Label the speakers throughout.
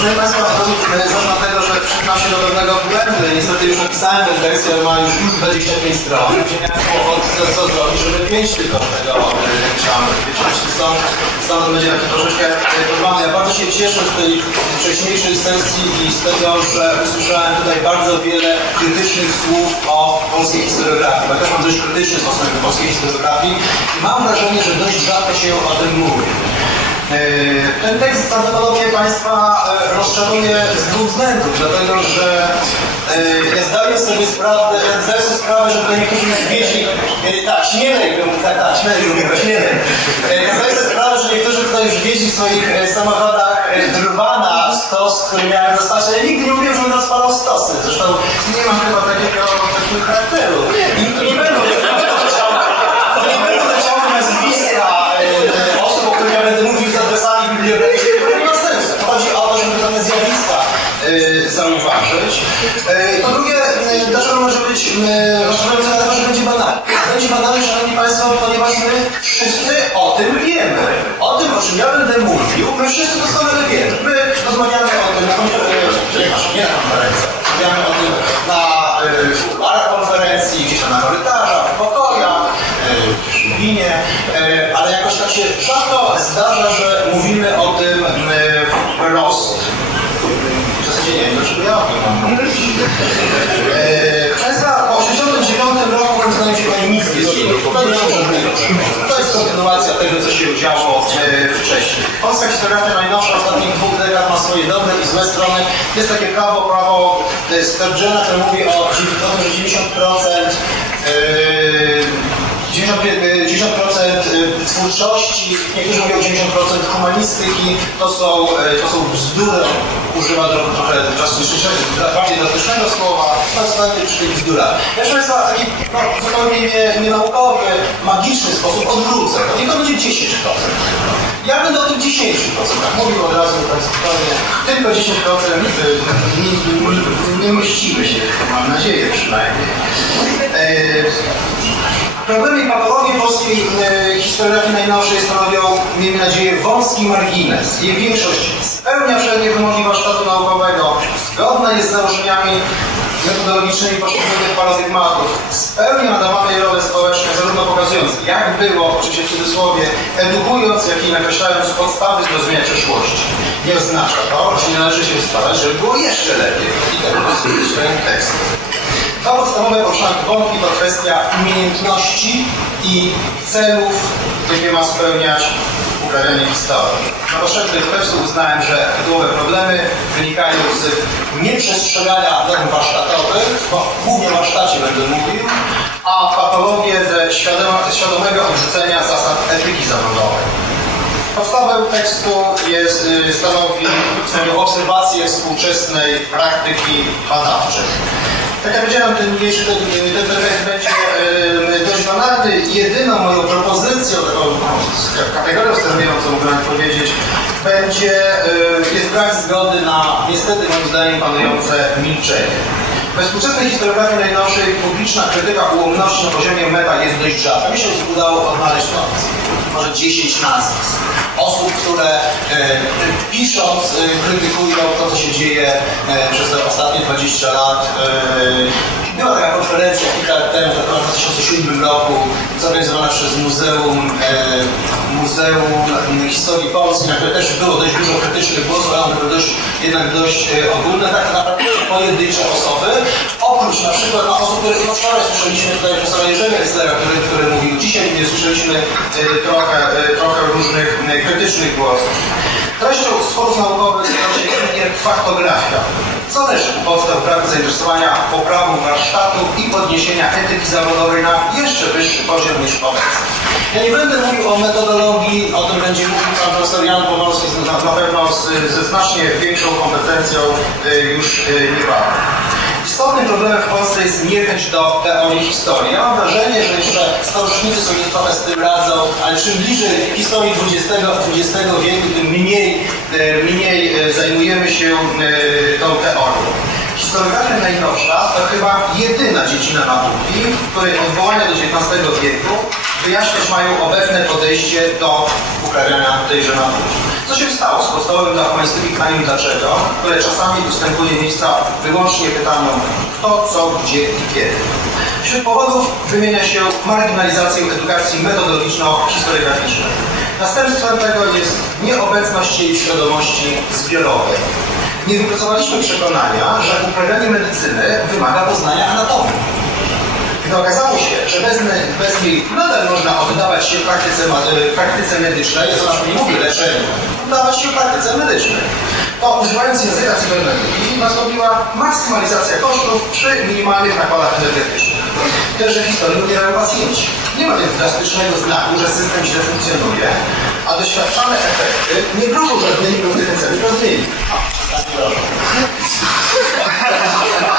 Speaker 1: Proszę Państwa, od tego, że przyznam się do pewnego błędu. Niestety już napisałem tę wersję, ma już 25 stron. Miałem kłopot, co, zrobić, żeby 5 tylko tego chciałem. Stąd, stąd będzie taki troszeczkę problemy. Ja bardzo się cieszę z tej wcześniejszej sesji i z tego, że usłyszałem tutaj bardzo wiele krytycznych słów o polskiej historiografii. Ja też mam dość krytyczny stosunek do polskiej historiografii i mam wrażenie, że dość rzadko się o tym mówi. Yy, Ten tekst prawdopodobnie Państwa e, rozczaruje z dwóch względów, dlatego że e, ja zdaję sobie sprawę, zdaję sobie sprawę, że tutaj niektórzy zwiedzi, e, tak, śmielej był, tak, tak, śmielej był, śmielej. E, Ja zdaję sobie sprawę, że niektórzy tutaj zwiedzi w swoich e, samochodach e, drwana stos, który miałem dostać, ale nigdy nie mówiłem, żebym rozpalał stosy. Zresztą nie mam chyba takiego, takiego charakteru. I Po drugie, e, dlaczego może być e, rozszerzające dlatego, że będzie banalny. Będzie banalny, Szanowni Państwo, ponieważ my wszyscy o tym wiemy. O tym, o czym ja będę mówił, my wszyscy doskonale wiemy. My rozmawiamy o tym na konferencji, nie na konferencji, rozmawiamy o tym na y, konferencji, gdzieś tam na korytarzach, w pokojach, w y, ale jakoś tak się rzadko zdarza, że mówimy o tym y, wprost. W zasadzie nie wiem, dlaczego ja o tym E, Państwa, po 1989 roku zdaniem się pani nie zmieni. To jest kontynuacja tego, co się działo e, wcześniej. Polska historiografia najnowsza ostatnich dwóch dekad ma swoje dobre i złe strony. Jest takie prawo, prawo e, Sturgeona, które mówi o, tym, że 90% e, 90% twórczości, niektórzy mówią 90% humanistyki, to są, e, to są bzdury, używa trochę, drastycznego, bardziej drastycznego słowa, pewnie czyli bzdura. Ja proszę Państwa, taki no, zupełnie nie, nienaukowy, magiczny sposób odwrócę, to niech to będzie 10%. Ja będę o tym 10% mówił od razu tak spokojnie, tylko 10% e, nie, nie, mieścimy się, mam nadzieję przynajmniej. E, Problemy i patologie polskiej e, historiografii najnowszej stanowią, miejmy nadzieję, wąski margines. Jej większość spełnia wszelkie wymogi warsztatu naukowego, zgodna jest z założeniami metodologicznymi poszczególnych paradygmatów, spełnia nadawane jej role społeczne, zarówno pokazując, jak było, oczywiście w cudzysłowie, edukując, jak i nakreślając podstawy zrozumienia przeszłości. Nie oznacza to, że nie należy się starać, żeby było jeszcze lepiej. I tego jest ten tekst. Dwa podstawowe początki wątki to kwestia umiejętności i celów, jakie ma spełniać uprawianie historii. Na potrzeby tekstu uznałem, że tytułowe problemy wynikają z nieprzestrzegania norm warsztatowych, bo głównie o warsztacie będę mówił, a patologię ze świadomego odrzucenia zasad etyki zawodowej. Podstawą tekstu jest, y, stanowi, stanowią obserwacje współczesnej praktyki badawczych. Tak jak powiedziałem, ten dzisiejszy ten, ten będzie y, dość banalny. Jedyną moją propozycją, taką no, kategorią sterującą, mogę nawet powiedzieć, będzie, y, jest brak zgody na niestety moim zdaniem panujące milczenie. We współczesnej historiografii najnowszej publiczna krytyka ułomności na poziomie meta jest dość rzadka. Mi się udało odnaleźć no, może 10 nazwisk. Osób, które e, pisząc e, krytykują to, co się dzieje e, przez te ostatnie 20 lat. E, była taka konferencja kilka lat temu, w 2007 roku, zorganizowana przez Muzeum, e, Muzeum Historii Polski, na które też było dość dużo krytycznych głosów, ale one były dość, jednak dość e, ogólne, tak naprawdę pojedyncze osoby. Oprócz na przykład na osób, które no wczoraj słyszeliśmy tutaj profesora Jerzego Esslera, który, który mówił, dzisiaj nie słyszeliśmy e, trochę, e, trochę różnych krytycznych głosów. Treścią sporów naukowych faktografia. Co też podstaw braku zainteresowania poprawą warsztatu i podniesienia etyki zawodowej na jeszcze wyższy poziom niż obecny. Ja nie będę mówił o metodologii, o tym będzie mówił pan profesor Jan Powolski na, pewno z, ze znacznie większą kompetencją y, już y, niebawem. Istotnym problemem w Polsce jest niechęć do teorii historii. Ja mam wrażenie, że jeszcze starożytnicy sobie trochę z tym radzą, ale czym bliżej historii XX, XX wieku, tym mniej, zajmujemy się e, tą teorią. Historiografia najnowsza to chyba jedyna dziedzina nauki, w której odwołania do XIX wieku wyjaśniać mają obecne podejście do uprawiania tejże natury. Co się stało z podstawowym humanistyki pytaniem dlaczego, które czasami ustępuje miejsca wyłącznie pytaniom kto, co, gdzie i kiedy. Wśród powodów wymienia się marginalizację edukacji metodologiczno-historiograficznej. Następstwem tego jest nieobecność jej świadomości zbiorowej. Nie wypracowaliśmy przekonania, że uprawianie medycyny wymaga poznania anatomii. Gdy okazało się, że bez, bez niej nadal można oddawać się praktyce, e, praktyce medycznej, to znaczy nie mówię leczeniu, oddawać się praktyce medycznej, to używając języka cybernetyki nastąpiła maksymalizacja kosztów przy minimalnych nakładach energetycznych. Tyle, że w historii umierają pacjenci. Nie ma więc drastycznego znaku, że system źle funkcjonuje, a doświadczane efekty nie grożą żadnymi konsekwencjami prawnymi.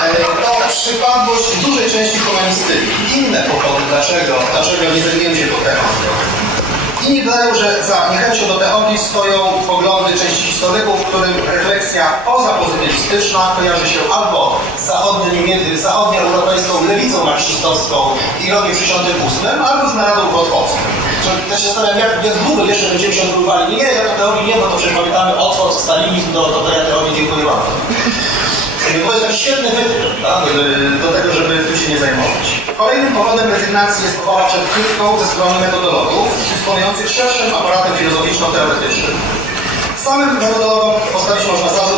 Speaker 1: E, To przypadłość dużej części humanistyki. Inne powody, dlaczego, dlaczego nie się tą teorią. Inni dodają, że za niechęcią do teorii stoją poglądy części w refleksja pozapozytywistyczna kojarzy się albo z zachodnioeuropejską lewicą marksistowską i rokiem 68, albo z narodą wrocławską. Ja się zastanawiam, jak, jak długo jeszcze będziemy się odgrywali. Nie, ja teorii nie, bo to przecież pamiętamy Otwór, stalinizm, do, do ja teorii dziękuję bardzo. To jest świetny wytrych prawda, do tego, żeby tym się nie zajmować. Kolejnym powodem rezygnacji jest obawa przed krytyką ze strony metodologów dysponujących szerszym aparatem filozoficzno-teoretycznym. Samym metodologom postawić można zarzut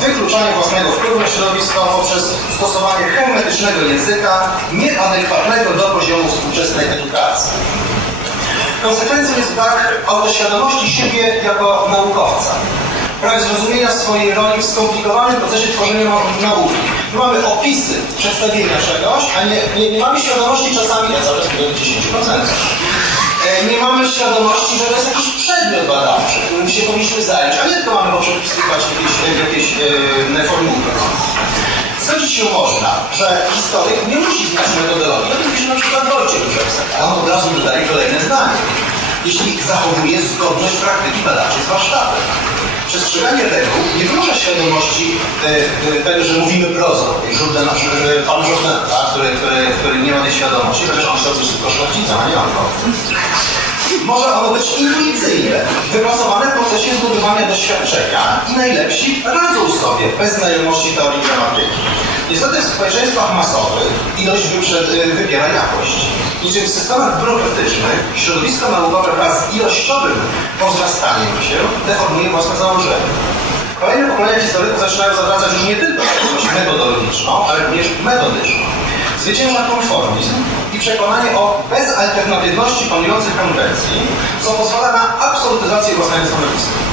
Speaker 1: wykluczania własnego wpływu na środowisko poprzez stosowanie hermetycznego języka nieadekwatnego do poziomu współczesnej edukacji. Konsekwencją jest brak autoświadomości siebie jako naukowca. Brak zrozumienia swojej roli w skomplikowanym procesie tworzenia nau- nauki. My mamy opisy przedstawienia czegoś, a nie, nie, nie mamy świadomości czasami, ja cały czas mówię o 10%. E, Nie mamy świadomości, że to jest jakiś przedmiot badawczy, którym się powinniśmy zająć, a nie tylko mamy poprzepisywać jakieś, jakieś e, formułki. Zgodzić się można, że historyk nie musi znać metodologii. O tym pisze na przykład Wojciech Różewski, a on od razu dodaje kolejne zdanie. Jeśli zachowuje zgodność praktyki badawczej z warsztatem. Przestrzeganie reguł nie wymusza świadomości e, tego, że mówimy prozą. Przykład, e, pan tak, który, który, który nie ma tej świadomości, chociaż on chciał być tylko szlachcicą, a nie Anką. Może ono być intuicyjne, wypracowane w procesie zdobywania doświadczenia i najlepsi radzą sobie bez znajomości teorii gramatyki. Niestety w społeczeństwach masowych ilość wyprzed, y, wybiera jakość. Niczym w systemach biurokratycznych środowisko naukowe wraz z ilościowym pozrastaniem się deformuje własne założenia. Kolejne pokolenia historyków zaczynają zawracać już nie tylko metodologiczną, ale również metodyczną. Zwycięża konformizm przekonanie o bezalternatywności panujących konwencji, co pozwala na absolutyzację własnego stanowiska.